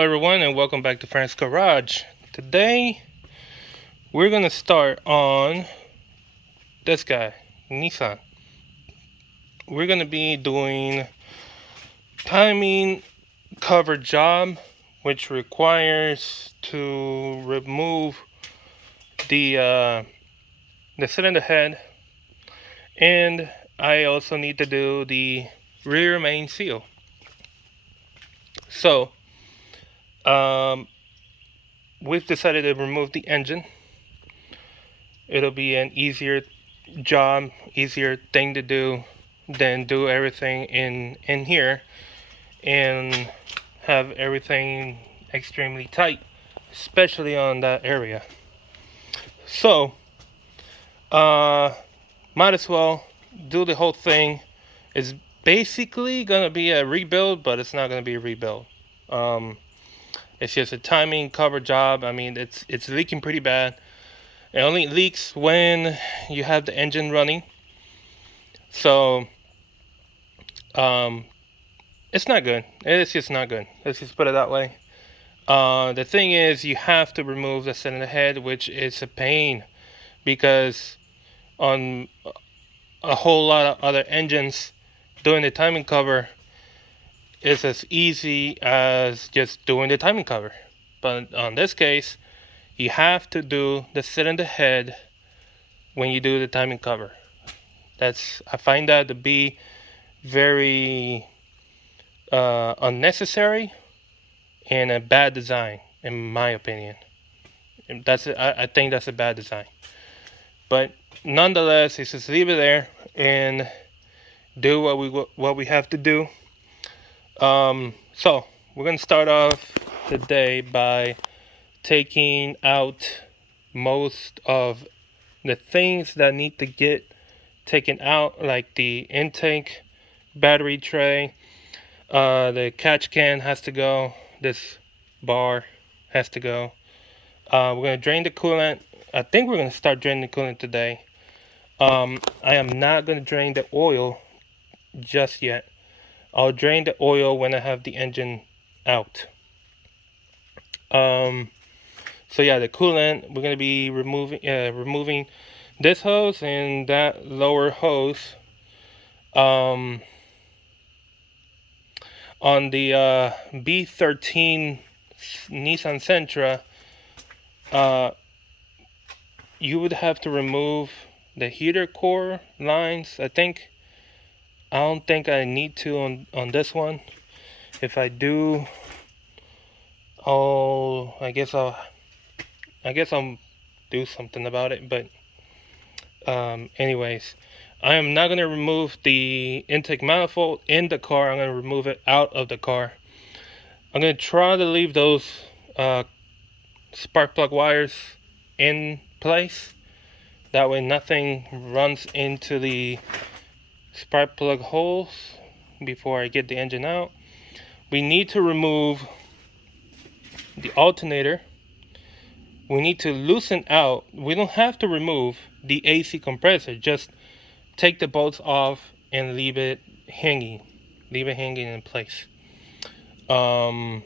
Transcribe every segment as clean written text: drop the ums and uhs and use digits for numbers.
Everyone, and welcome back to Frank's Garage. Today we're gonna start on this guy, Nissan. We're gonna be doing timing cover job, which requires to remove the uh, the cylinder head, and I also need to do the rear main seal. So we've decided to remove the engine. It'll be an easier job, easier thing to do than do everything in here and have everything extremely tight, especially on that area. So, uh, might as well do the whole thing. It's basically gonna be a rebuild, but it's not gonna be a rebuild. Um, it's just a timing cover job. I mean, it's leaking pretty bad. It only leaks when you have the engine running. So, um, it's not good. It's just not good. Let's just put it that way. The thing is, you have to remove the cylinder head, which is a pain because on a whole lot of other engines, doing the timing cover is as easy as just doing the timing cover. But on this case, you have to do the cylinder head when you do the timing cover. I find that to be very unnecessary and a bad design, in my opinion. I think that's a bad design. But nonetheless, let's just leave it there and do what we have to do. So we're gonna start off the day by taking out most of the things that need to get taken out, like the intake battery tray. The catch can has to go. This bar has to go. We're gonna drain the coolant. I think we're gonna start draining the coolant today. I am not gonna drain the oil just yet. I'll drain the oil when I have the engine out. Um, so yeah, the coolant, we're gonna be removing this hose and that lower hose. Um, on the B13 Nissan Sentra, uh, you would have to remove the heater core lines. I don't think I need to on this one. If I do, I'll I guess I'll do something about it. But anyways, I am not gonna remove the intake manifold in the car. I'm gonna remove it out of the car. I'm gonna try to leave those uh, spark plug wires in place. That way nothing runs into the spark plug holes before I get the engine out. We need to remove the alternator. We need to loosen out. We don't have to remove the AC compressor. Just take the bolts off and leave it hanging. Leave it hanging in place. I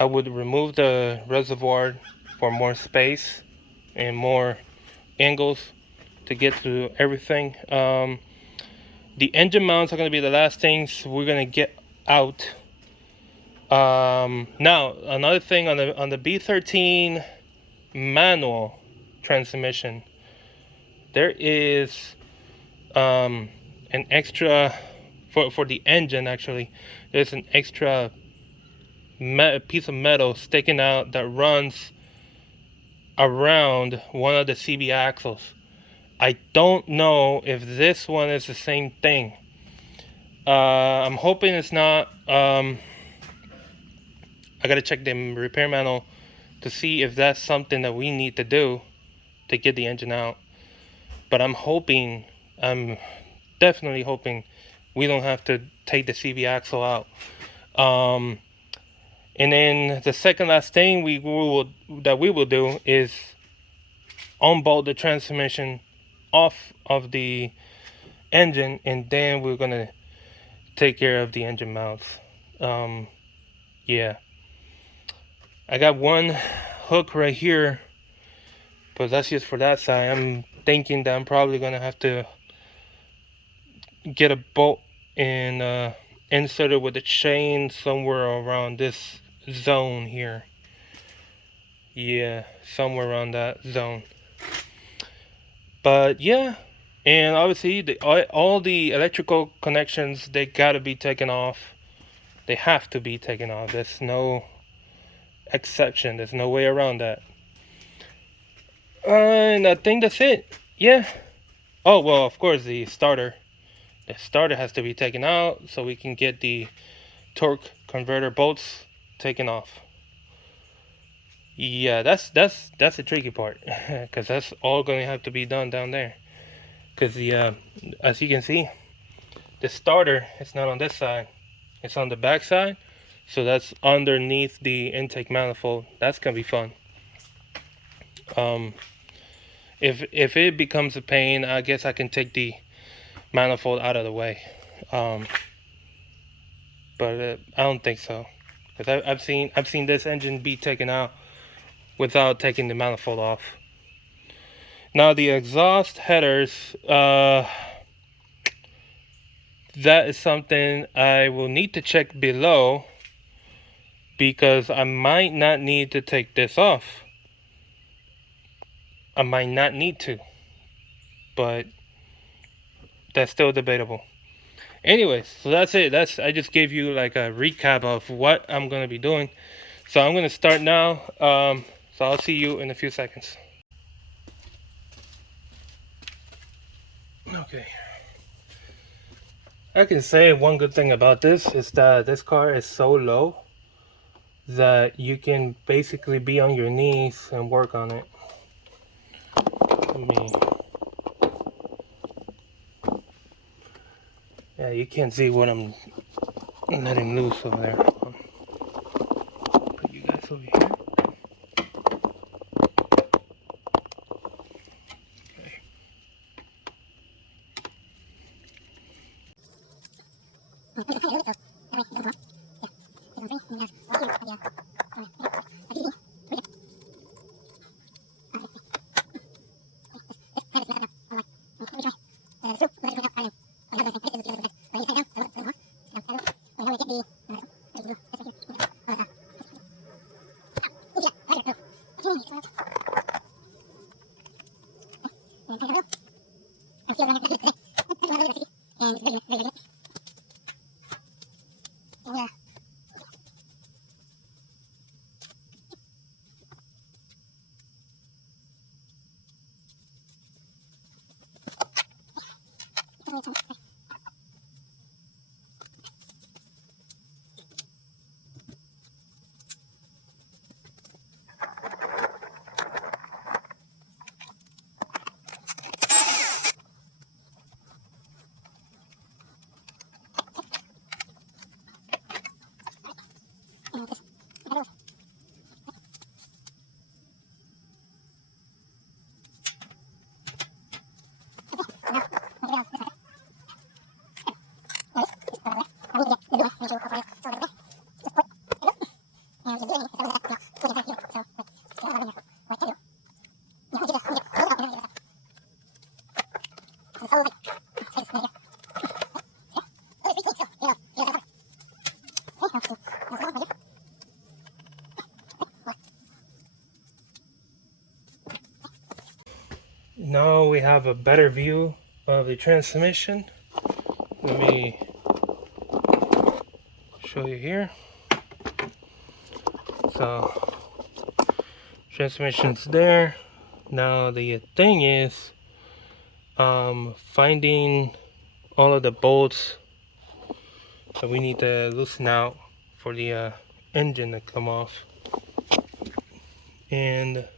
would remove the reservoir for more space and more angles to get through everything. The engine mounts are going to be the last things we're going to get out. Now another thing on the B13 manual transmission, there is an extra for the engine. Actually, there's an extra piece of metal sticking out that runs around one of the CB axles. I don't know if this one is the same thing. I'm hoping it's not. I gotta check the repair manual to see if that's something that we need to do to get the engine out. But I'm definitely hoping we don't have to take the CB axle out. And then the second last thing we will do is unbolt the transmission off of the engine, and then we're gonna take care of the engine mounts. Yeah. I got one hook right here, but that's just for that side. I'm thinking that I'm probably gonna have to get a bolt and insert it with a chain somewhere around this zone here. Yeah, somewhere around that zone. But yeah, and obviously all the electrical connections, they gotta be taken off. They have to be taken off. There's no exception. There's no way around that. And I think that's it. Yeah. Oh well, of course the starter. The starter has to be taken out so we can get the torque converter bolts taken off. Yeah, that's the tricky part, because that's all going to have to be done down there. Because the as you can see, the starter is not on this side; it's on the back side. So that's underneath the intake manifold. That's gonna be fun. Um, if it becomes a pain, I guess I can take the manifold out of the way. Um, but I don't think so, because I've seen this engine be taken out without taking the manifold off. Now the exhaust headers, that is something I will need to check below, because I might not need to take this off. I might not need to, but that's still debatable. Anyways, so that's it. I just gave you like a recap of what I'm gonna be doing. So I'm gonna start now. So I'll see you in a few seconds. Okay. I can say one good thing about this is that this car is so low that you can basically be on your knees and work on it. Let me. Yeah, you can't see what I'm letting loose over there. Put you guys over here. Now we have a better view of the transmission. Let me show you here. So transmission's there. Now the thing is finding all of the bolts that we need to loosen out for the engine to come off. And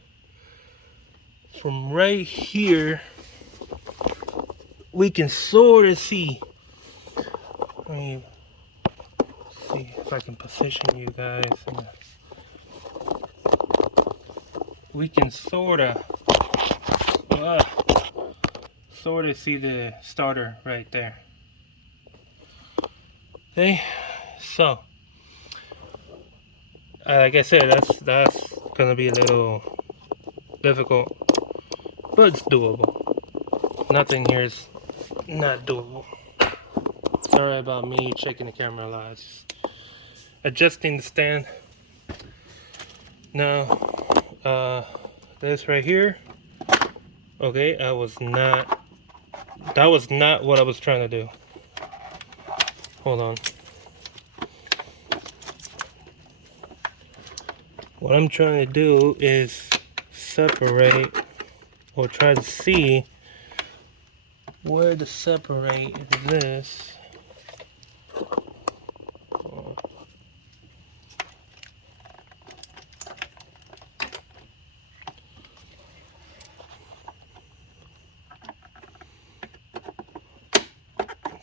from right here we can sort of see. Let me see if I can position you guys. We can sort of see the starter right there. Okay, so like I said, that's gonna be a little difficult, but it's doable. Nothing here is not doable. Sorry about me checking the camera a lot. Just adjusting the stand. Now, this right here. Okay, that was not what I was trying to do. Hold on. What I'm trying to do is separate, or try to see where to separate this.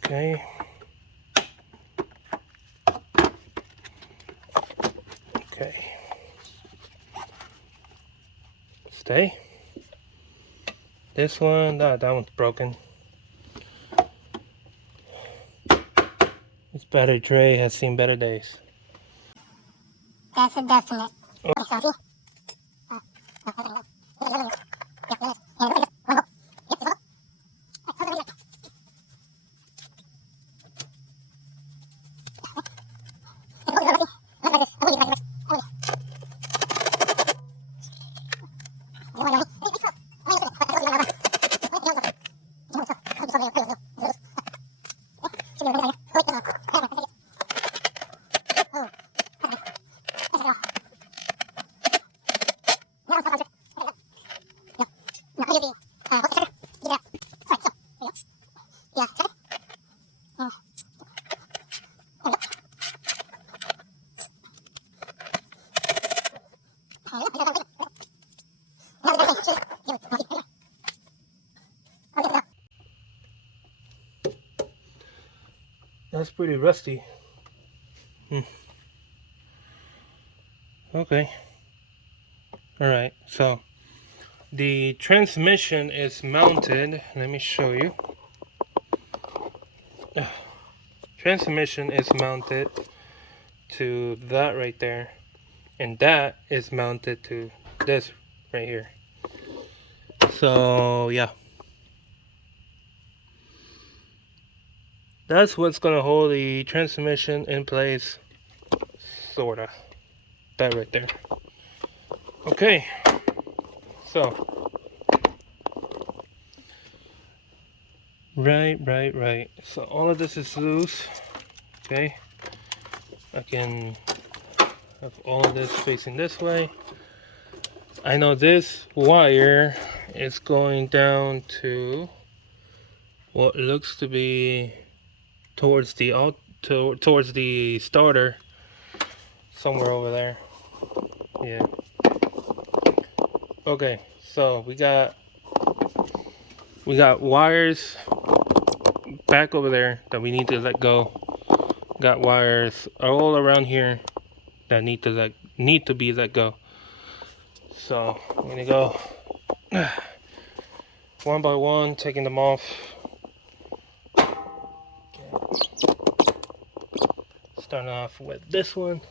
Okay. Okay. Stay. This one, that one's broken. This battery tray has seen better days. That's a definite. That's pretty rusty. Okay. Alright, so the transmission is mounted. Let me show you. Transmission is mounted to that right there, and that is mounted to this right here. So yeah, that's what's gonna hold the transmission in place, sorta. That right there. Okay, so right. So all of this is loose. Okay, I can have all of this facing this way. I know this wire is going down to what looks to be towards the towards the starter, somewhere over there. Yeah. Okay, so we got wires back over there that we need to let go. Got wires all around here that need to be let go. So I'm gonna go one by one, taking them off. Starting off with this one.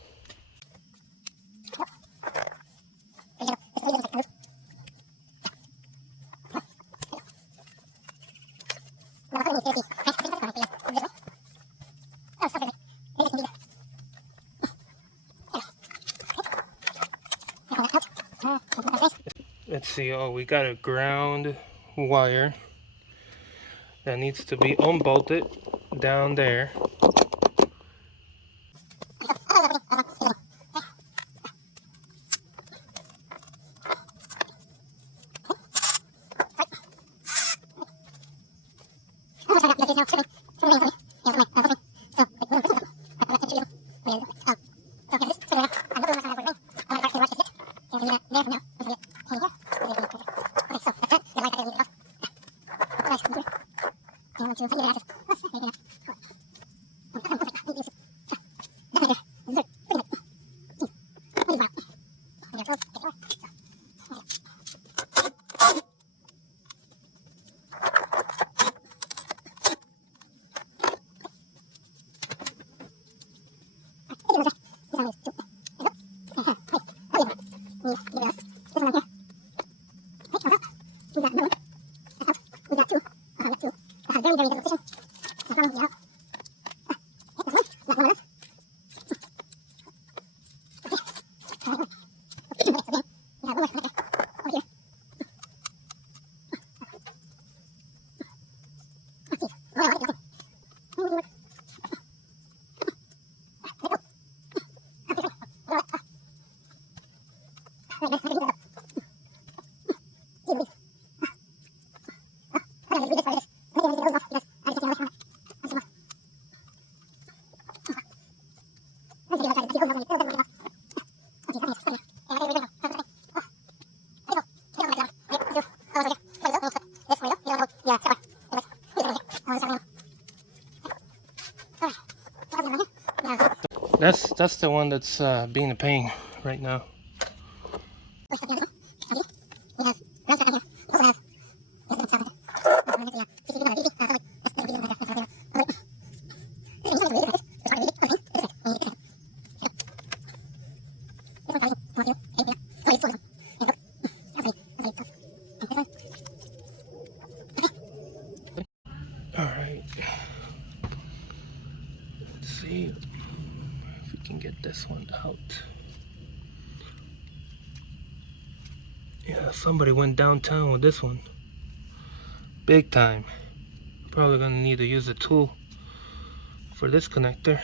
Let's see, oh, we got a ground wire that needs to be unbolted down there. That's the one that's being a pain right now. All right. Let's see if we can get this one out. Yeah, somebody went downtown with this one. Big time. Probably gonna need to use a tool for this connector.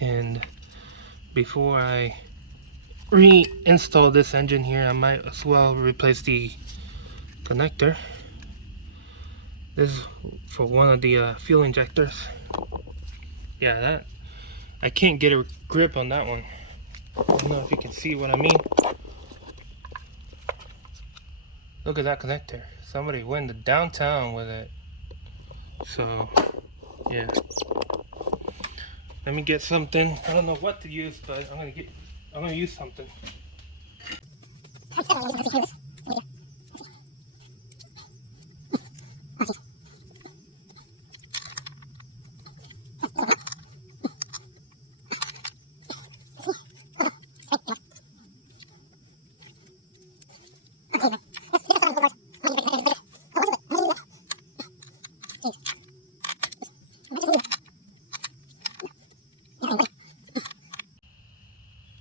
And before I reinstall this engine here, I might as well replace the connector. This is for one of the fuel injectors. Yeah, that I can't get a grip on that one. I don't know if you can see what I mean. Look at that connector. Somebody went to downtown with it. So, yeah. Let me get something. I don't know what to use, but I'm gonna use something.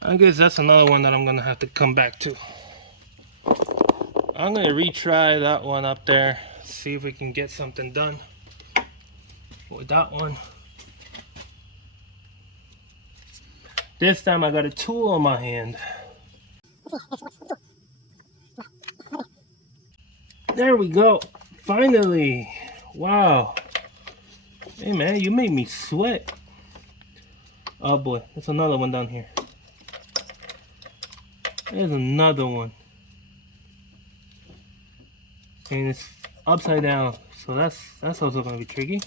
I guess that's another one that I'm gonna have to come back to. I'm gonna retry that one up there, see if we can get something done with that one. This time I got a tool on my hand. There we go. Finally. Wow. Hey man, you made me sweat. Oh boy, there's another one down here. There's another one. And it's upside down. So that's also gonna be tricky.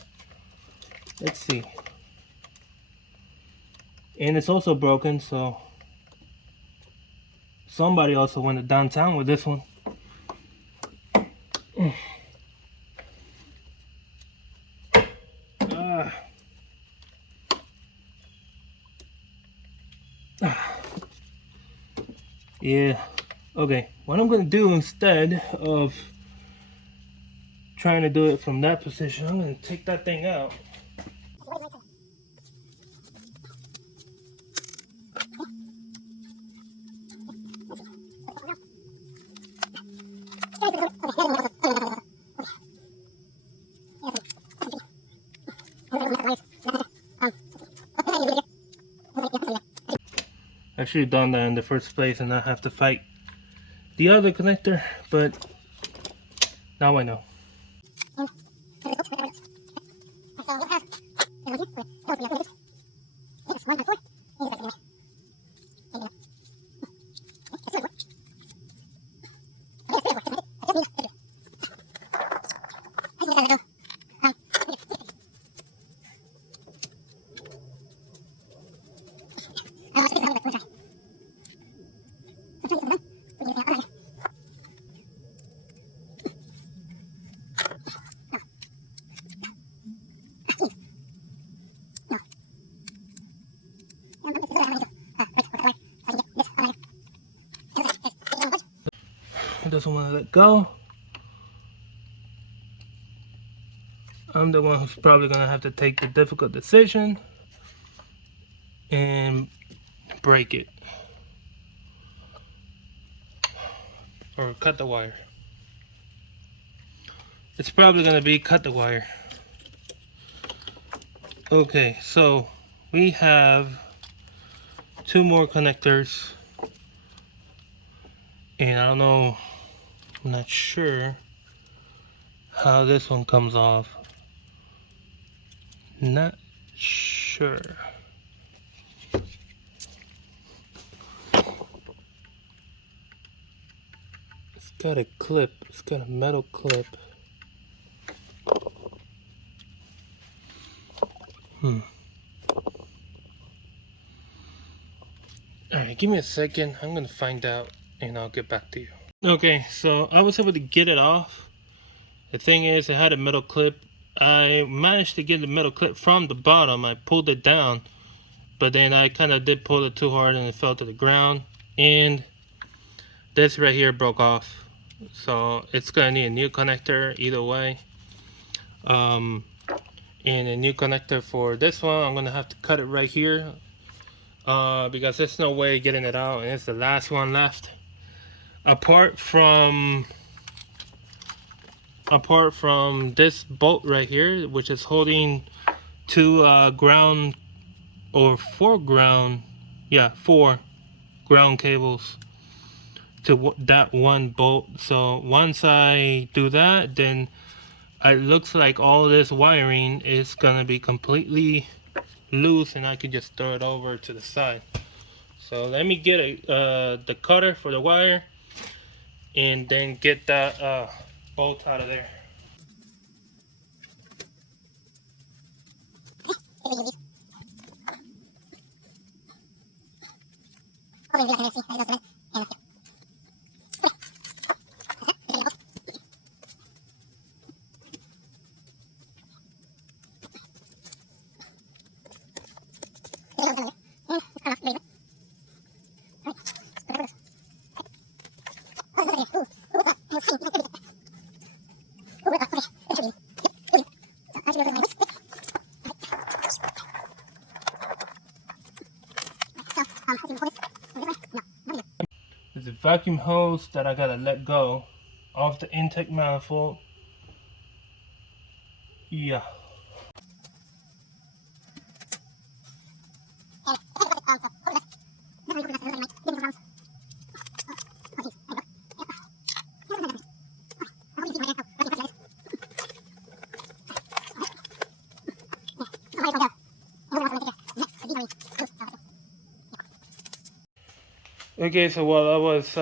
Let's see. And it's also broken, so somebody also went to downtown with this one. Yeah. Okay. What I'm gonna do instead of trying to do it from that position, I'm gonna take that thing out. I should have done that in the first place and not have to fight the other connector, but now I know. It doesn't want to let go. I'm the one who's probably gonna have to take the difficult decision and break it or cut the wire. It's probably gonna be cut the wire. Okay, so we have 2 more connectors, and I don't know, I'm not sure how this one comes off. Not sure. It's got a clip. It's got a metal clip. Alright, give me a second. I'm gonna find out and I'll get back to you. Okay, so I was able to get it off. The thing is, it had a metal clip. I managed to get the metal clip from the bottom. I pulled it down, but then I kind of did pull it too hard and it fell to the ground. And this right here broke off. So it's gonna need a new connector either way. And a new connector for this one. I'm gonna have to cut it right here. Because there's no way getting it out, and it's the last one left. Apart from this bolt right here, which is holding 2 ground or 4 ground, yeah, 4 ground cables to that one bolt. So once I do that, then it looks like all this wiring is gonna be completely loose, and I can just throw it over to the side. So let me get the cutter for the wire and then get that bolt out of there. There's a vacuum hose that I gotta let go off the intake manifold. Yeah. Okay, so while I was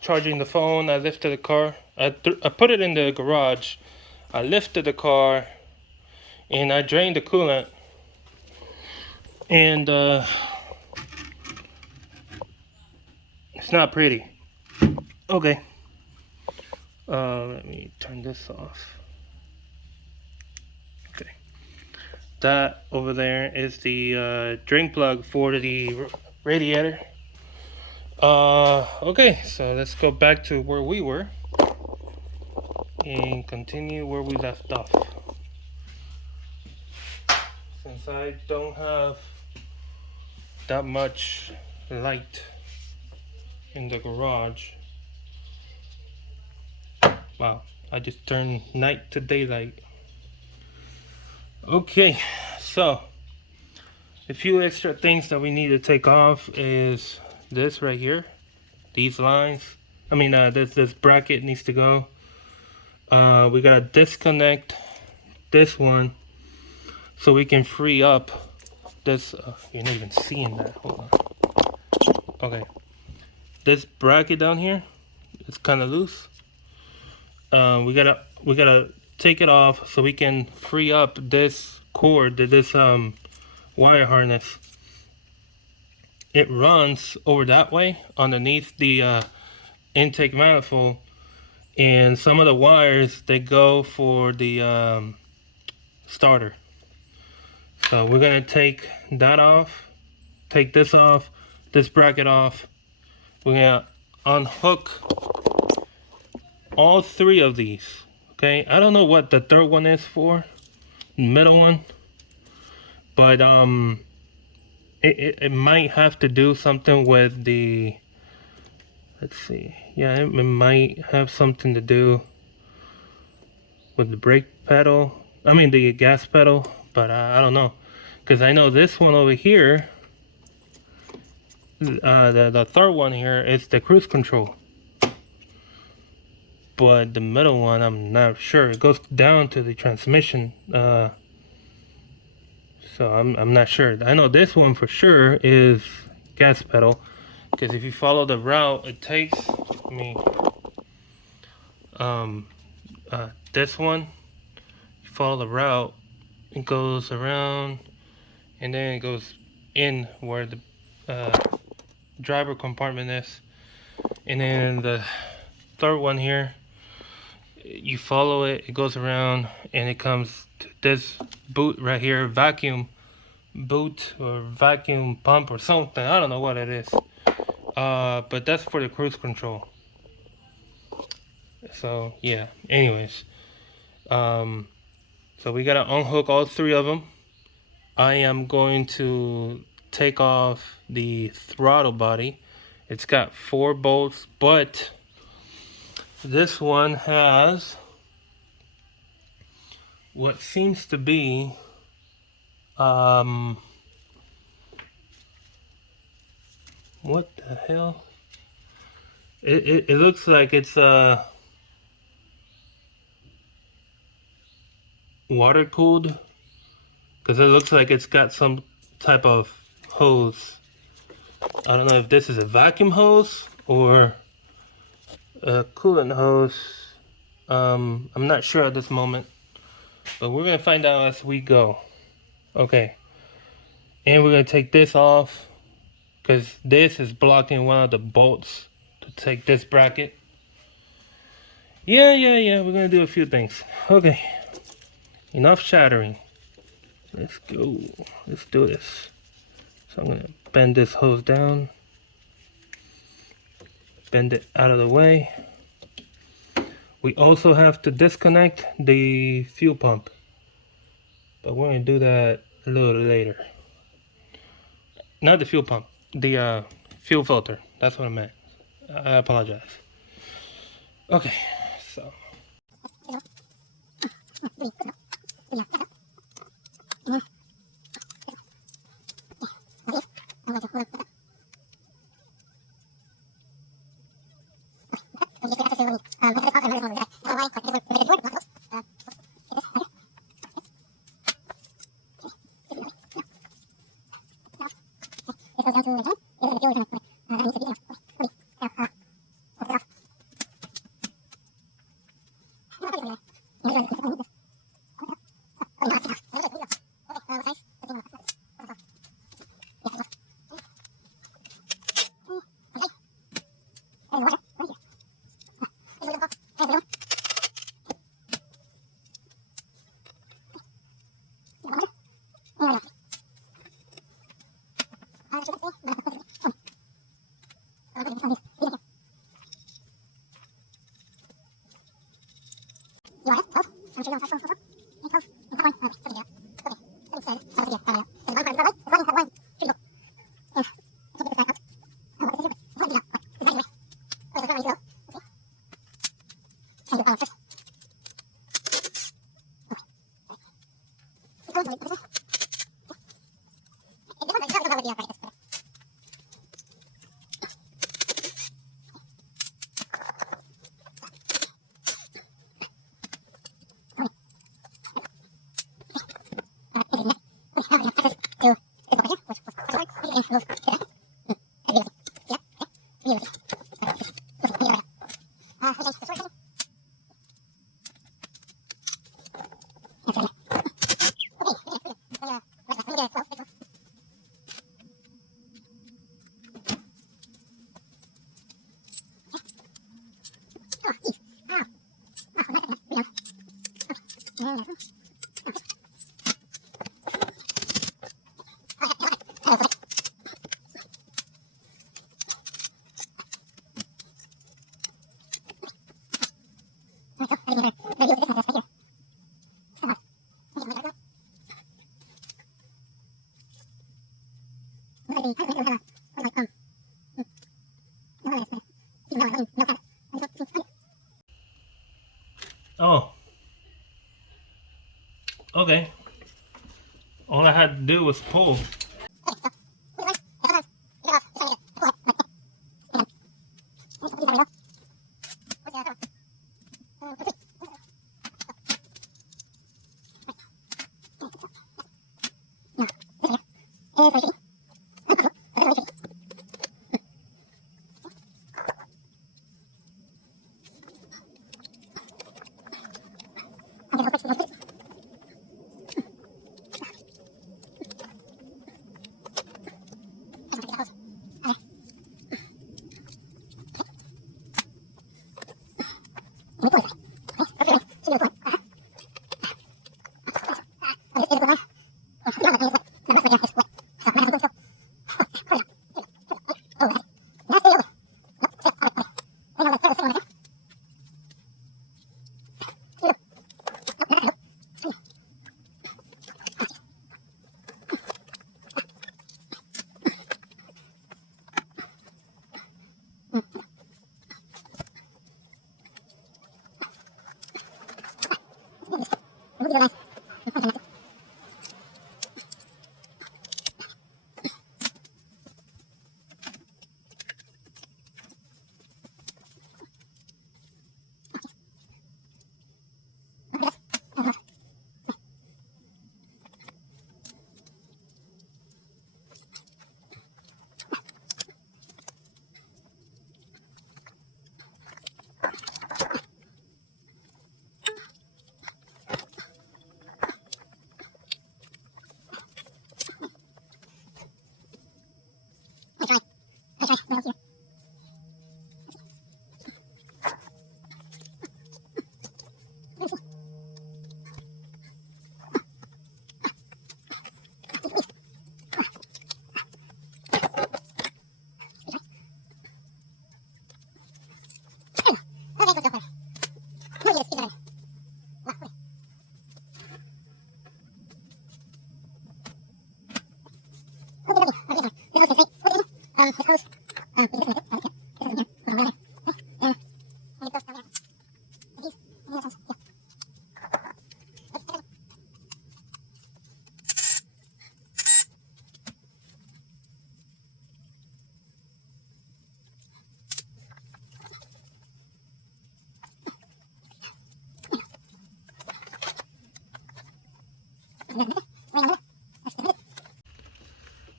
charging the phone, I lifted the car. I put it in the garage. I lifted the car and I drained the coolant. And it's not pretty. Okay. Let me turn this off. Okay. That over there is the drain plug for the radiator. Okay, so let's go back to where we were and continue where we left off. Since I don't have that much light in the garage. Wow, I just turned night to daylight. Okay, so a few extra things that we need to take off is this right here. These lines. I mean, this bracket needs to go. We gotta disconnect this one so we can free up this. You're not even seeing that. Hold on. Okay, this bracket down here, it's kind of loose. We gotta take it off so we can free up this cord, this wire harness. It runs over that way underneath the intake manifold, and some of the wires, they go for the starter. So we're gonna take that off, take this off, this bracket off. We're gonna unhook all three of these. Okay, I don't know what the third one is for, middle one, but it might have to do something with the, let's see, yeah, it might have something to do with the brake pedal, I mean the gas pedal, but I don't know, because I know this one over here, the third one here is the cruise control, but the middle one I'm not sure. It goes down to the transmission, so I'm not sure. I know this one for sure is gas pedal, because if you follow the route it takes me, this one, you follow the route, it goes around and then it goes in where the driver compartment is, and then the third one here, you follow it, it goes around and it comes to this boot right here, vacuum boot or vacuum pump or something, I don't know what it is, but that's for the cruise control. So yeah, anyways, so we gotta unhook all three of them. I am going to take off the throttle body. It's got 4 bolts, but this one has what seems to be what the hell? It looks like it's water cooled, because it looks like it's got some type of hose. I don't know if this is a vacuum hose or a coolant hose. I'm not sure at this moment, but we're gonna find out as we go. Okay, and we're gonna take this off because this is blocking one of the bolts to take this bracket. Yeah, we're gonna do a few things. Okay, enough shattering. Let's go. Let's do this. So I'm gonna bend this hose down, bend it out of the way. We also have to disconnect the fuel pump, but we're gonna do that a little later. Not the fuel pump, the fuel filter. That's what I meant. I apologize. Okay, so. Oh, okay. All I had to do was pull.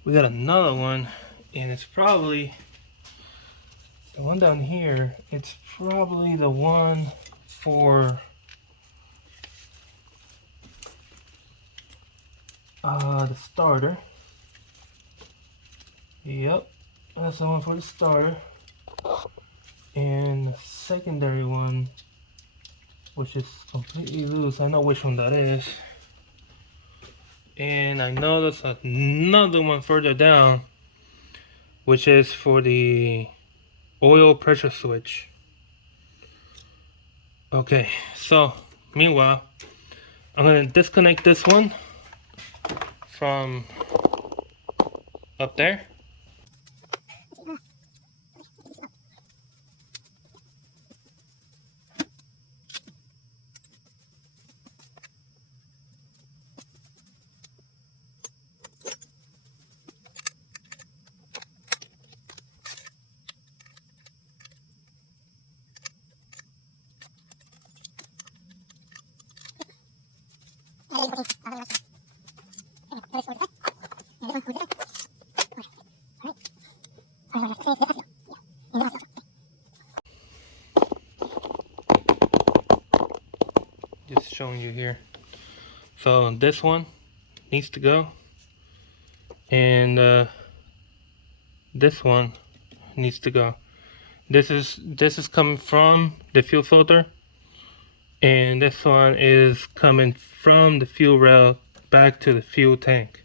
We got another one, and it's probably the one down here. It's probably the one for the starter. Yep, that's the one for the starter. And the secondary one, which is completely loose. I know which one that is. And I know there's another one further down, which is for the oil pressure switch. Okay, so meanwhile, I'm gonna disconnect this one from up there. Just showing you here. So this one needs to go, and this one needs to go. This is coming from the fuel filter, and this one is coming from the fuel rail back to the fuel tank.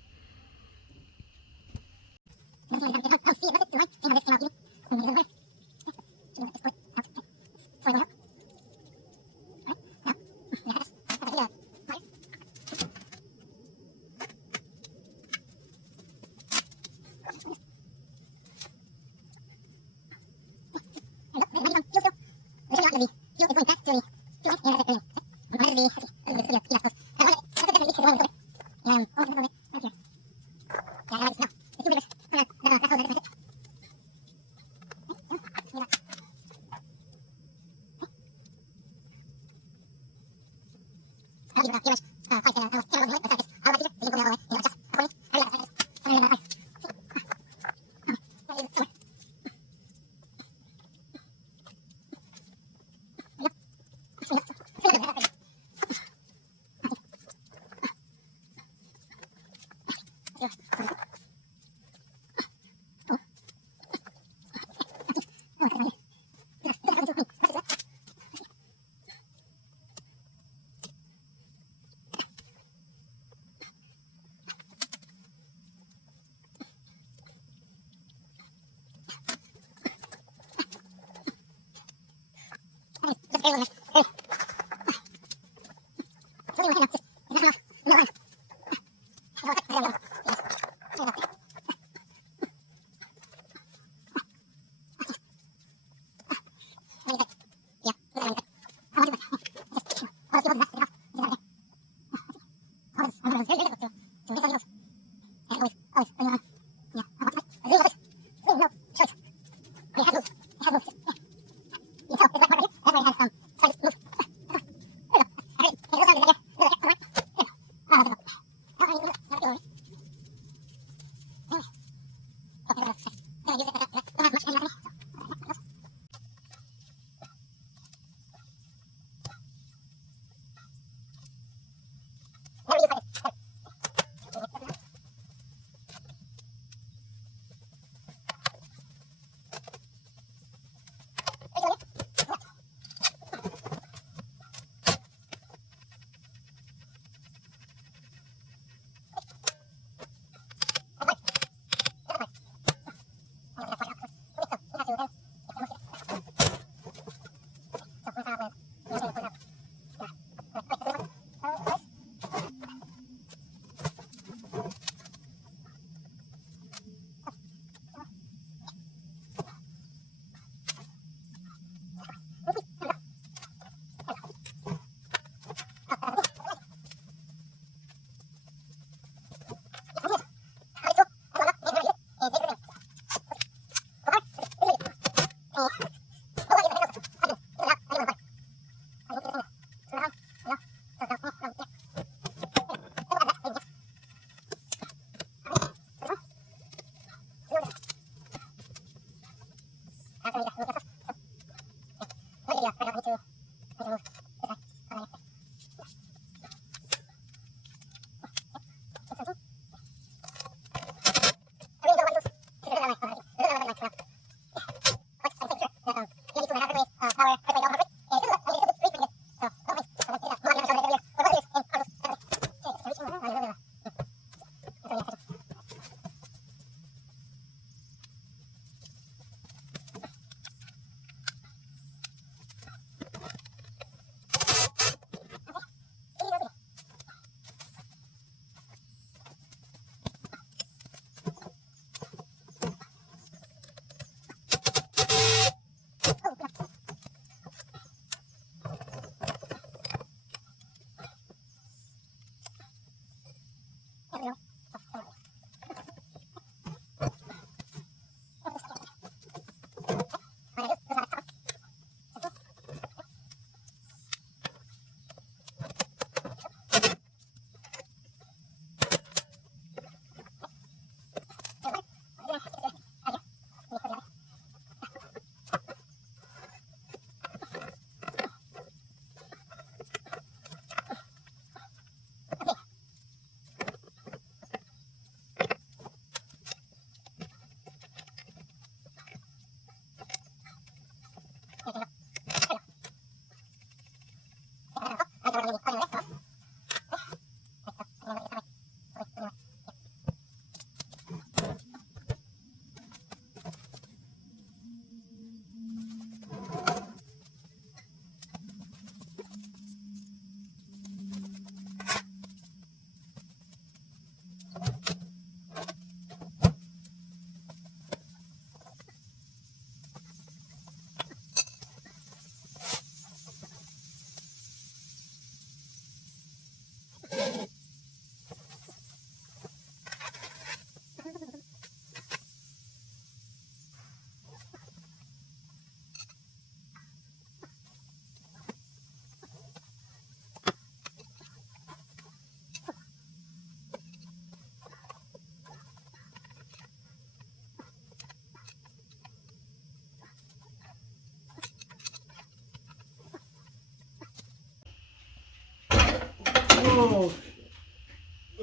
Oh.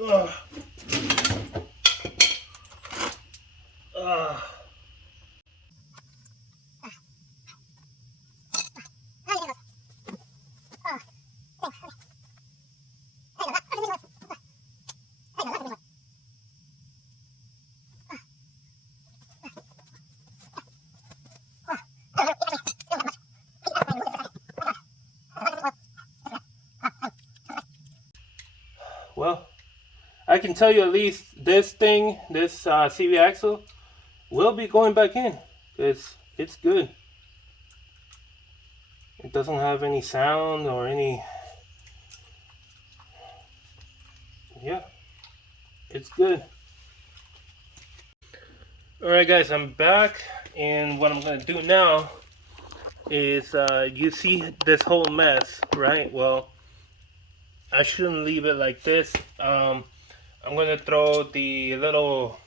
Ugh. Ugh. I can tell you at least this thing, this CV axle, will be going back in. It's good. It doesn't have any sound or any. Yeah, it's good. Alright guys, I'm back, and what I'm going to do now is, you see this whole mess, right? Well, I shouldn't leave it like this. I'm going to throw the little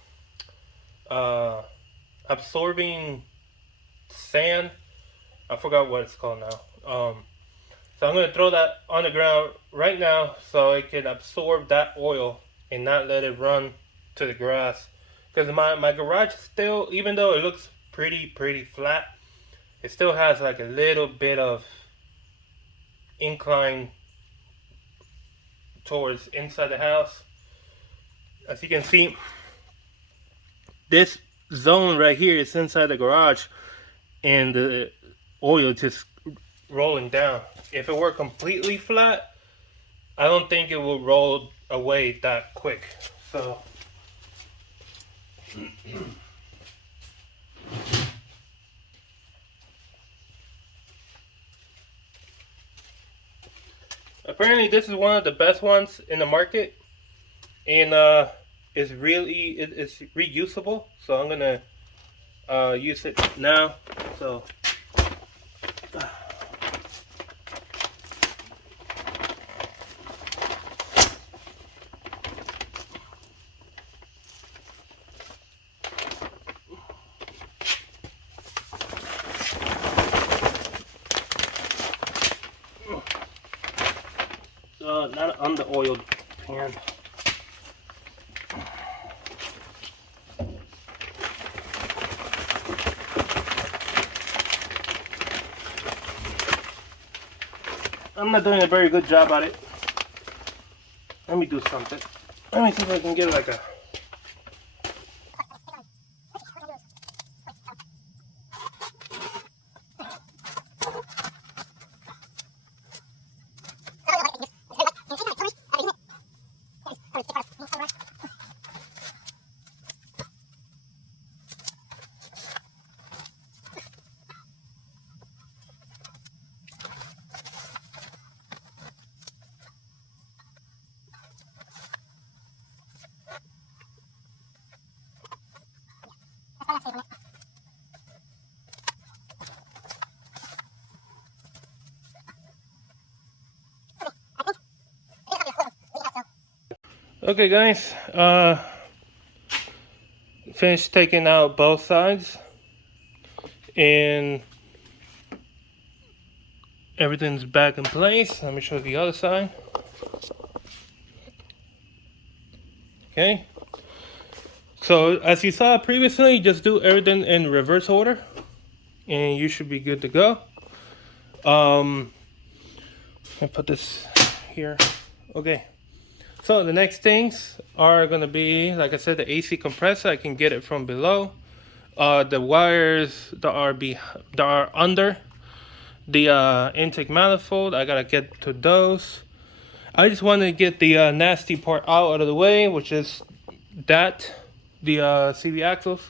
uh, absorbing sand. I forgot what it's called now. So I'm going to throw that on the ground right now so it can absorb that oil and not let it run to the grass. Because my garage still, even though it looks pretty flat, it still has like a little bit of incline towards inside the house. As you can see, this zone right here is inside the garage, and the oil just rolling down. If it were completely flat, I don't think it will roll away that quick. So apparently this is one of the best ones in the market, and it's it's reusable. So I'm gonna use it now. So not on the oil pan. I'm not doing a very good job at it. Let me do something. Let me see if I can get like a. Okay, guys. Finished taking out both sides, and everything's back in place. Let me show you the other side. Okay. So as you saw previously, just do everything in reverse order, and you should be good to go. Let me put this here. Okay. So the next things are gonna be, like I said, the AC compressor. I can get it from below. The wires that are under the intake manifold, I gotta get to those. I just want to get the nasty part out of the way, which is that the CV axles.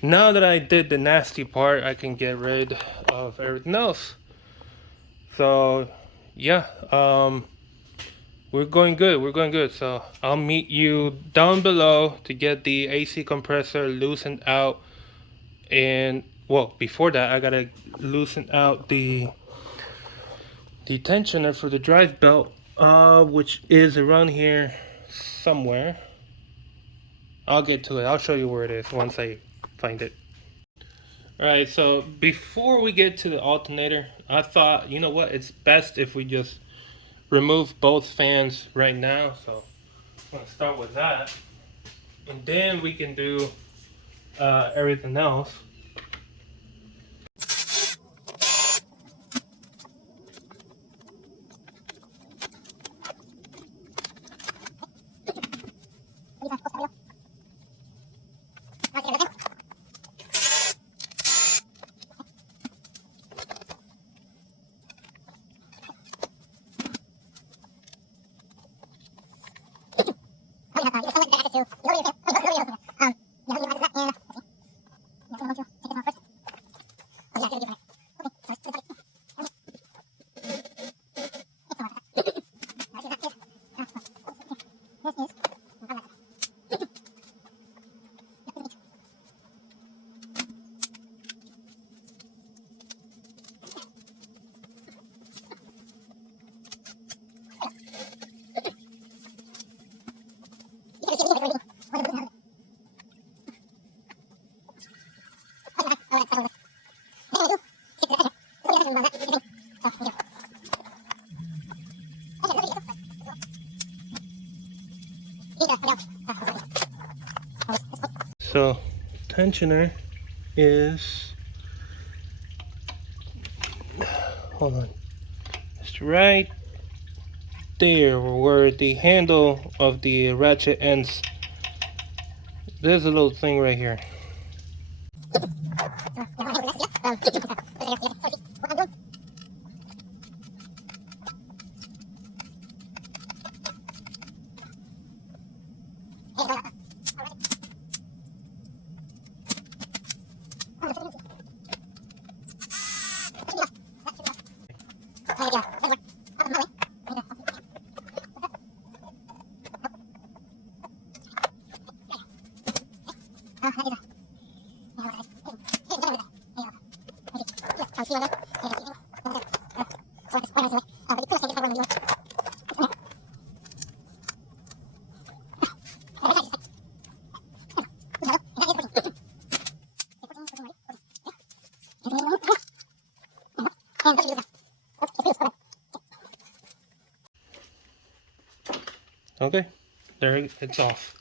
Now that I did the nasty part, I can get rid of everything else. So yeah, we're going good. We're going good. So I'll meet you down below to get the AC compressor loosened out. And well, before that, I gotta loosen out the tensioner for the drive belt, which is around here somewhere. I'll get to it. I'll show you where it is once I find it. Alright, so before we get to the alternator, I thought, you know what, it's best if we just remove both fans right now. So I'm going to start with that. And then we can do everything else. So, tensioner is, hold on, it's right there where the handle of the ratchet ends. There's a little thing right here. Okay, there it's off.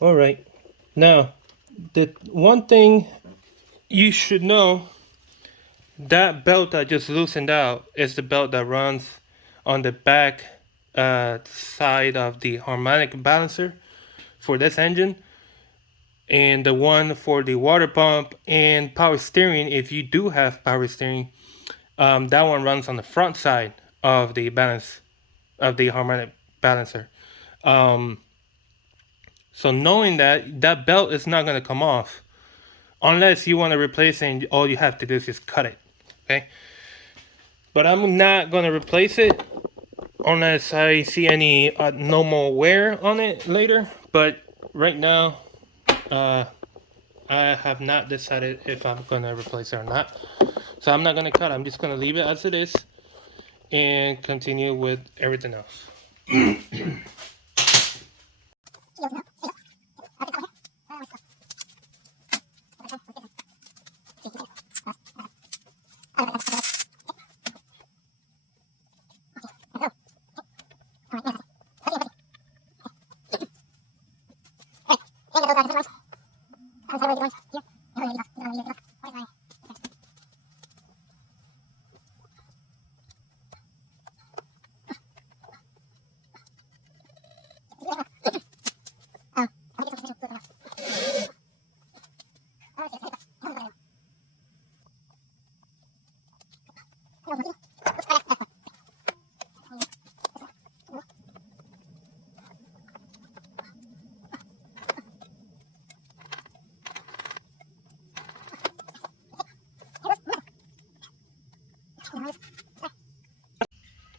All right, now the one thing you should know, that belt I just loosened out is the belt that runs on the back side of the harmonic balancer for this engine, and the one for the water pump and power steering. If you do have power steering, that one runs on the front side of the balance of the harmonic balancer. Um, so knowing that, that belt is not going to come off unless you want to replace it, and all you have to do is just cut it. Okay, but I'm not going to replace it unless I see any normal wear on it later. But right now, I have not decided if I'm going to replace it or not. So I'm not going to cut. I'm just going to leave it as it is and continue with everything else.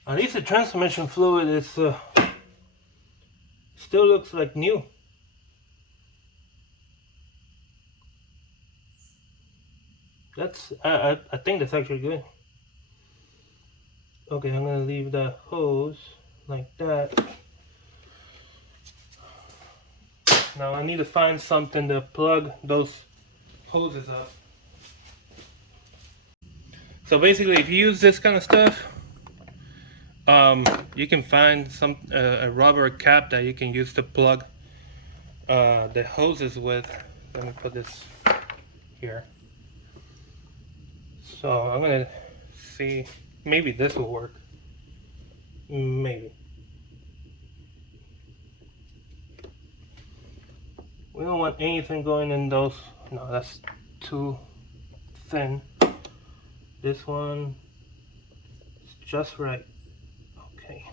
At least the transmission fluid is still looks like new. That's I think that's actually good. Okay, I'm gonna leave the hose like that. Now I need to find something to plug those hoses up. So basically, if you use this kind of stuff, you can find some a rubber cap that you can use to plug the hoses with. Let me put this here. So I'm gonna see, maybe this will work. Maybe. We don't want anything going in those. No, that's too thin. This one is just right. Okay.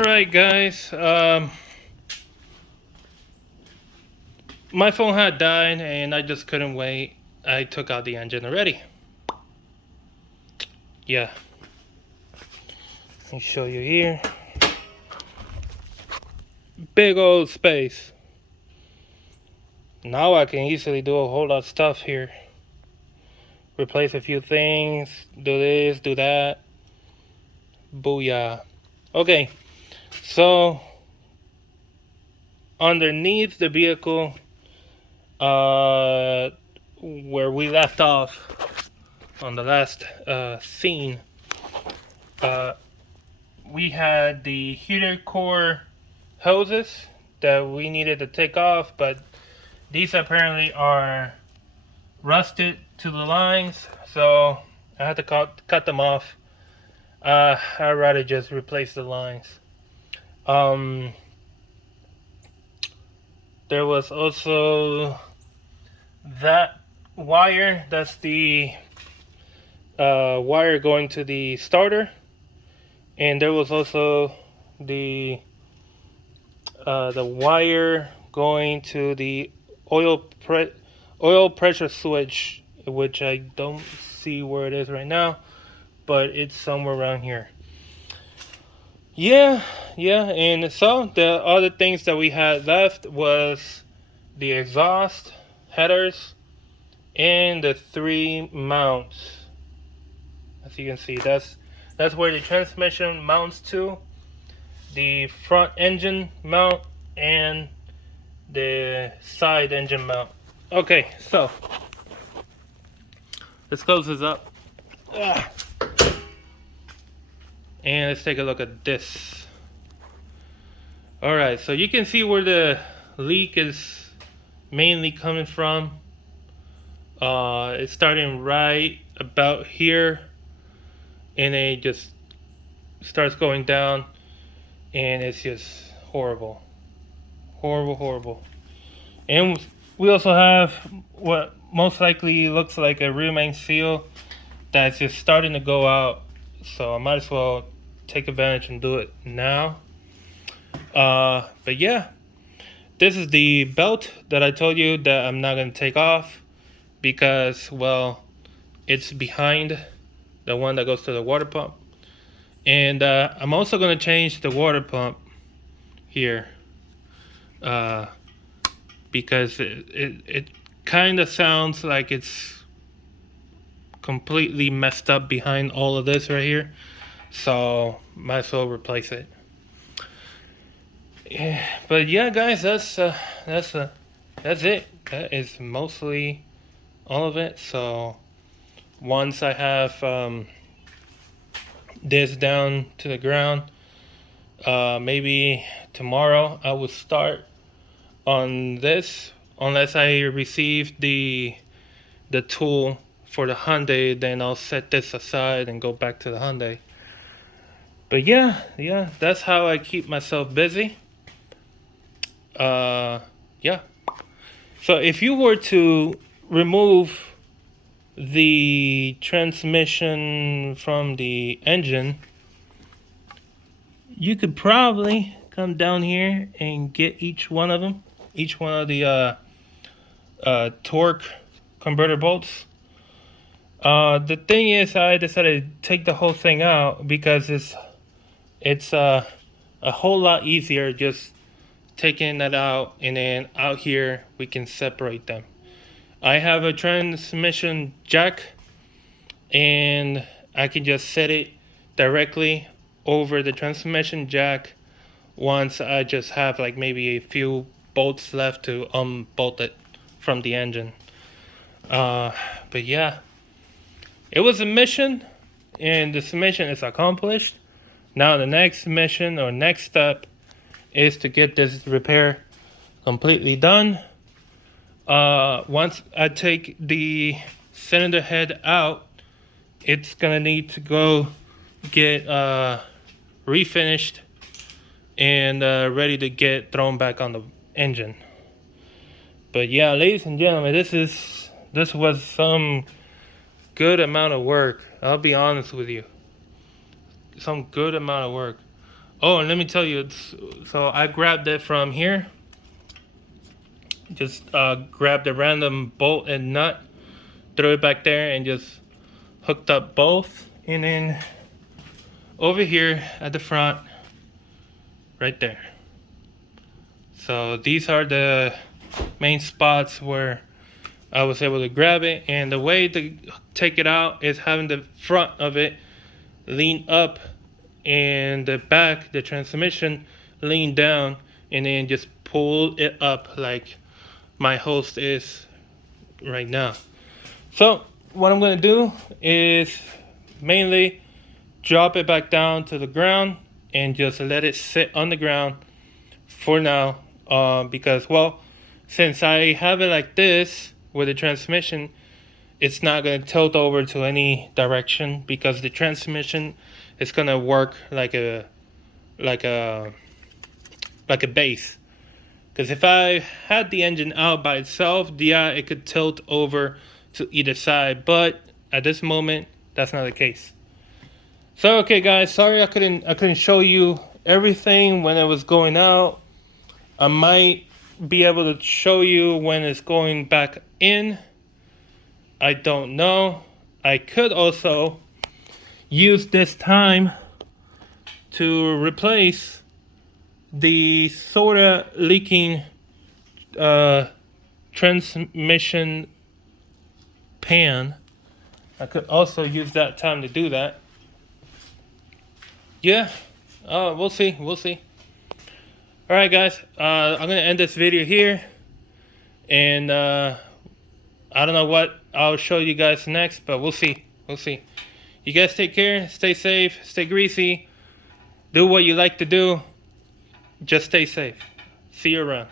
Alright guys, my phone had died and I just couldn't wait. I took out the engine already. Yeah. Let me show you here. Big old space. Now I can easily do a whole lot of stuff here. Replace a few things, do this, do that. Booyah. Okay, so underneath the vehicle, where we left off on the last scene, we had the heater core hoses that we needed to take off, but these apparently are rusted to the lines, so I had to cut them off. I'd rather just replace the lines. There was also that wire. That's the wire going to the starter, and there was also the wire going to the oil pressure switch, which I don't see where it is right now, but it's somewhere around here. Yeah, and so the other things that we had left was the exhaust headers and the 3 mounts. As you can see, that's where the transmission mounts to, the front engine mount and the side engine mount. Okay, so let's close this up. And let's take a look at this. Alright, so you can see where the leak is mainly coming from. It's starting right about here, and it just starts going down, and it's just horrible. Horrible. And we also have what most likely looks like a rear main seal that's just starting to go out, so I might as well take advantage and do it now. But yeah, this is the belt that I told you that I'm not going to take off because, well, it's behind the one that goes to the water pump. And I'm also going to change the water pump here because it kind of sounds like it's completely messed up behind all of this right here, so might as well replace it. Yeah, but yeah guys, that's it. That is mostly all of it. So once I have this down to the ground, maybe tomorrow I will start on this, unless I receive the tool for the Hyundai, then I'll set this aside and go back to the Hyundai. But yeah, that's how I keep myself busy. Yeah. So if you were to remove the transmission from the engine, you could probably come down here and get each one of them, each one of the torque converter bolts. The thing is, I decided to take the whole thing out because it's a whole lot easier just taking that out, and then out here we can separate them. I have a transmission jack, and I can just set it directly over the transmission jack once I just have like maybe a few bolts left to unbolt it from the engine. But yeah, it was a mission, and this mission is accomplished. Now the next mission or next step is to get this repair completely done. Once I take the cylinder head out, it's gonna need to go get refinished and ready to get thrown back on the engine. But yeah, ladies and gentlemen, this was some good amount of work. I'll be honest with you, some good amount of work. Oh, and let me tell you, so I grabbed it from here. Just grabbed a random bolt and nut, threw it back there, and just hooked up both. And then over here at the front, right there. So these are the main spots where I was able to grab it. And the way to take it out is having the front of it lean up and the back, the transmission, lean down, and then just pull it up like my host is right now. So what I'm going to do is mainly drop it back down to the ground and just let it sit on the ground for now, because, well, since I have it like this with the transmission, it's not going to tilt over to any direction because the transmission is going to work like a like a like a base. Because if I had the engine out by itself, yeah, it could tilt over to either side, but at this moment that's not the case. So okay guys, sorry I couldn't show you everything when it was going out. I might be able to show you when it's going back in. I don't know. I could also use this time to replace the soda leaking transmission pan. I could also use that time to do that. Yeah, we'll see. We'll see. All right, guys. I'm gonna end this video here, and I don't know what I'll show you guys next, but we'll see. We'll see. You guys take care. Stay safe. Stay greasy. Do what you like to do. Just stay safe. See you around.